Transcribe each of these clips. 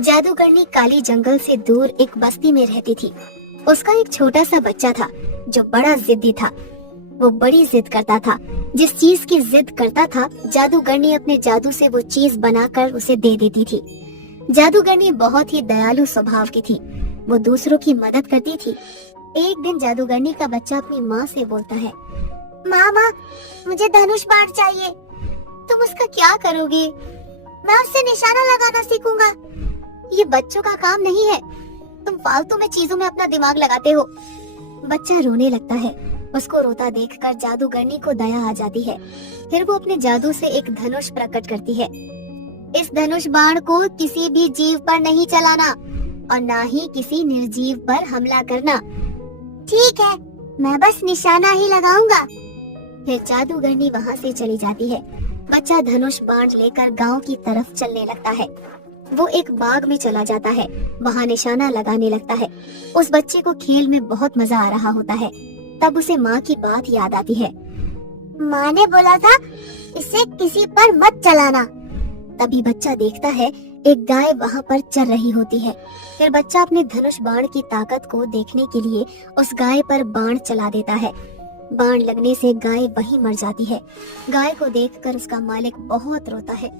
जादूगरनी काली जंगल से दूर एक बस्ती में रहती थी। उसका एक छोटा सा बच्चा था जो बड़ा जिद्दी था। वो बड़ी जिद करता था। जिस चीज की जिद करता था, जादूगरनी अपने जादू से वो चीज बनाकर उसे दे देती थी। जादूगरनी बहुत ही दयालु स्वभाव की थी। वो दूसरों की मदद करती थी। एक दिन जादूगरनी का बच्चा अपनी माँ से बोलता है, माँ, मुझे धनुष बाण चाहिए। तुम उसका क्या करोगे? मैं उससे निशाना लगाना सीखूंगा। ये बच्चों का काम नहीं है। तुम फालतू में चीजों में अपना दिमाग लगाते हो। बच्चा रोने लगता है। उसको रोता देखकर जादूगरनी को दया आ जाती है। फिर वो अपने जादू से एक धनुष प्रकट करती है। इस धनुष बाण को किसी भी जीव पर नहीं चलाना और ना ही किसी निर्जीव पर हमला करना। ठीक है, मैं बस निशाना ही लगाऊंगा। फिर जादूगरनी वहाँ से चली जाती है। बच्चा धनुष बाण लेकर गांव की तरफ चलने लगता है। वो एक बाग में चला जाता है। वहाँ निशाना लगाने लगता है। उस बच्चे को खेल में बहुत मजा आ रहा होता है। तब उसे माँ की बात याद आती है। माँ ने बोला था इसे किसी पर मत चलाना। तभी बच्चा देखता है एक गाय वहाँ पर चल रही होती है। फिर बच्चा अपने धनुष बाण की ताकत को देखने के लिए उस गाय पर बाण चला देता है। बाण लगने से गाय वहीं मर जाती है। गाय को देखकर उसका मालिक बहुत रोता है।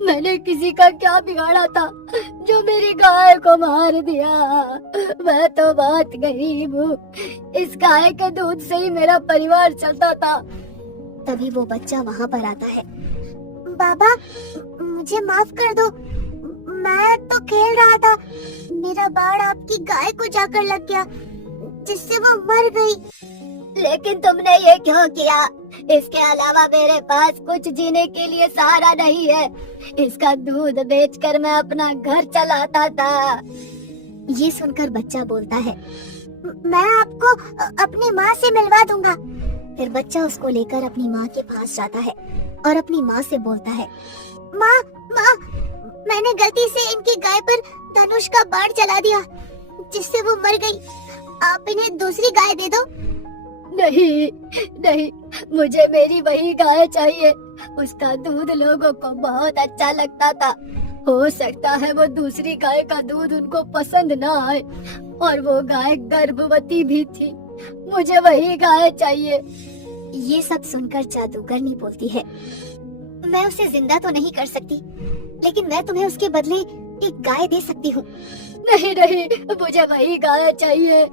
मैंने किसी का क्या बिगाड़ा था जो मेरी गाय को मार दिया? मैं तो बहुत गरीब हूँ। इस गाय के दूध से ही मेरा परिवार चलता था। तभी वो बच्चा वहाँ पर आता है। बाबा, मुझे माफ कर दो। मैं तो खेल रहा था। मेरा बाण आपकी गाय को जाकर लग गया, जिससे वो मर गई। लेकिन तुमने ये क्यों किया? इसके अलावा मेरे पास कुछ जीने के लिए सहारा नहीं है। इसका दूध बेचकर मैं अपना घर चलाता था। ये सुनकर बच्चा बोलता है, मैं आपको अपनी माँ से मिलवा दूंगा। फिर बच्चा उसको लेकर अपनी माँ के पास जाता है और अपनी माँ से बोलता है, माँ, मैंने गलती से इनकी गाय पर धनुष का बाण चला दिया, जिससे वो मर गई। आप इन्हें दूसरी गाय दे दो। नहीं, मुझे मेरी वही गाय चाहिए। उसका दूध लोगों को बहुत अच्छा लगता था। हो सकता है वो दूसरी गाय का दूध उनको पसंद ना आए, और वो गाय गर्भवती भी थी। मुझे वही गाय चाहिए। ये सब सुनकर जादूगरनी बोलती है, मैं उसे जिंदा तो नहीं कर सकती, लेकिन मैं तुम्हें उसके बदले एक गाय दे सकती हूँ। नहीं, मुझे वही गाय चाहिए।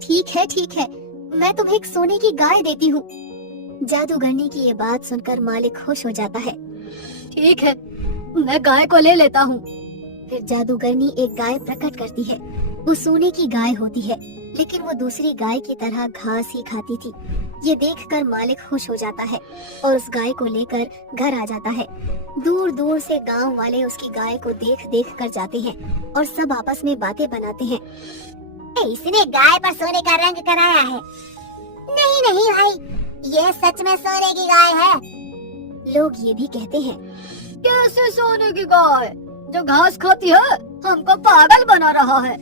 ठीक है, मैं तुम्हें एक सोने की गाय देती हूँ। जादूगरनी की ये बात सुनकर मालिक खुश हो जाता है। ठीक है, मैं गाय को ले लेता हूँ। फिर जादूगरनी एक गाय प्रकट करती है। वो सोने की गाय होती है, लेकिन वो दूसरी गाय की तरह घास ही खाती थी। ये देखकर मालिक खुश हो जाता है और उस गाय को लेकर घर आ जाता है। दूर दूर से गांव वाले उसकी गाय को देख कर जाते हैं और सब आपस में बातें बनाते हैं। इसने गाय पर सोने का रंग कराया है। नहीं भाई, ये सच में सोने की गाय है। लोग ये भी कहते हैं, कैसे सोने की गाय जो घास खाती है? हमको पागल बना रहा है।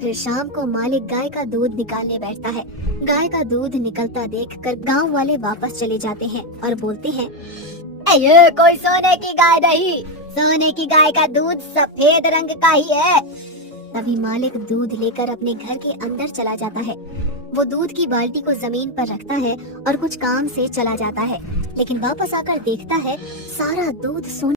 फिर शाम को मालिक गाय का दूध निकालने बैठता है। गाय का दूध निकलता देखकर गांव वाले वापस चले जाते हैं और बोलते हैं, ये कोई सोने की गाय नहीं, सोने की गाय का दूध सफेद रंग का ही है। तभी मालिक दूध लेकर अपने घर के अंदर चला जाता है। वो दूध की बाल्टी को जमीन पर रखता है और कुछ काम से चला जाता है, लेकिन वापस आकर देखता है सारा दूध सोने